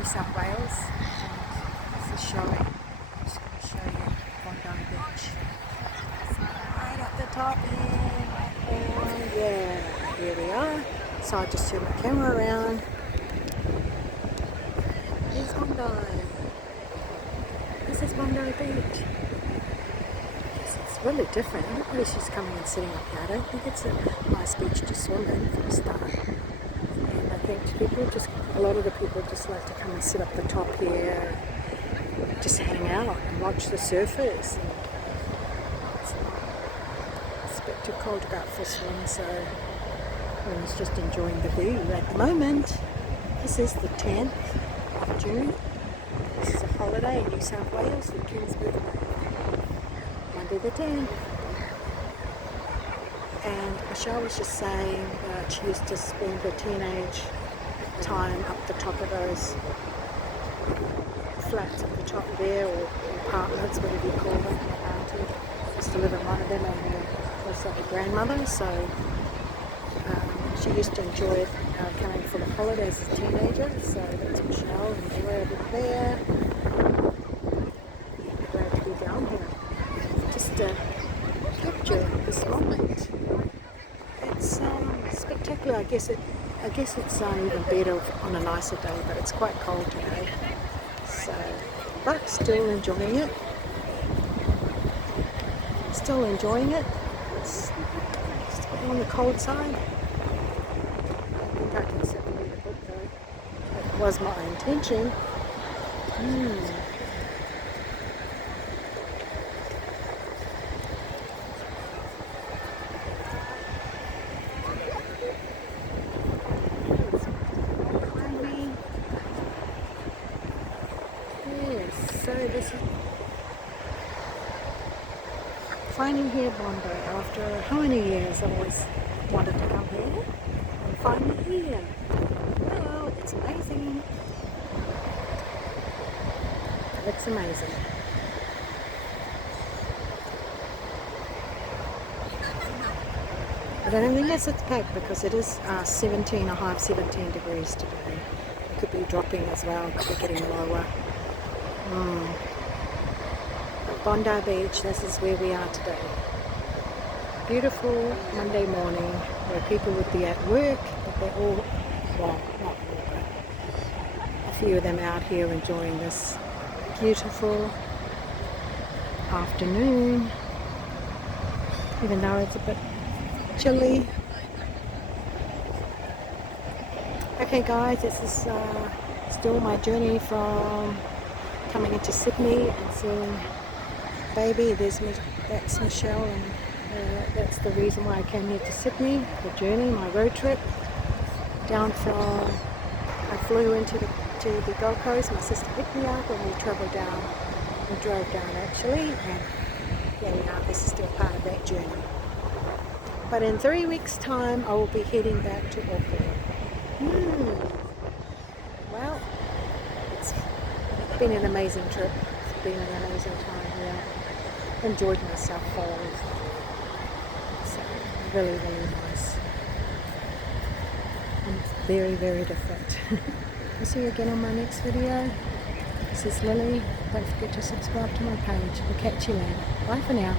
New South Wales. And this is showing. I'm just going to show you Bondi Beach. Right at the top here, right there. Yeah, here we are. So I just turn my camera around. Here's Bondi. This is Bondi Beach. It's really different. Everybody's just coming and sitting up here. I don't think it's a nice beach to swim in for a start. And I think a lot of the people just like to come and sit up the top here, just hang out and watch the surfers. It's a bit too cold to go out for a swim, so everyone's just enjoying the view at the moment. This is the 10th of June. This is a holiday in New South Wales for King's birthday. Monday the 10th. And Michelle was just saying that she used to spend her teenage time up the top of those flats at the top there, or apartments, whatever you call them. Auntie used to live in one of them, and also her grandmother, so she used to enjoy coming for the holidays as a teenager. So that's Michelle, enjoy over there. I'm glad to be down here just to capture this moment. It's spectacular. I guess it's even better on a nicer day, but it's quite cold today. So, but still enjoying it. Still enjoying it. It's still on the cold side. I think I can sit and read a book though. That was my intention. So this is finally here, Bondi. After how many years I've always wanted to come here, and finally here. Well, it's amazing. It's amazing. But I don't think it's packed because it is 17 degrees today. It could be dropping as well, could be getting lower. Bondi Beach, this is where we are today. Beautiful Monday morning where people would be at work, but they're all, well, not all, but a few of them out here enjoying this beautiful afternoon, even though it's a bit chilly. Okay guys, this is still my journey from coming into Sydney and seeing baby. That's Michelle, and that's the reason why I came here to Sydney. The journey, my road trip down from. I flew into the Gold Coast. My sister picked me up, and we travelled down. We drove down actually, and yeah, this is still part of that journey. But in 3 weeks' time, I will be heading back to Auckland. Well, it's been an amazing trip. It's been an amazing time here. Enjoyed myself thoroughly. So really, really nice. And very, very different. I'll see you again on my next video. This is Lily. Don't forget to subscribe to my page. We'll catch you later. Bye for now.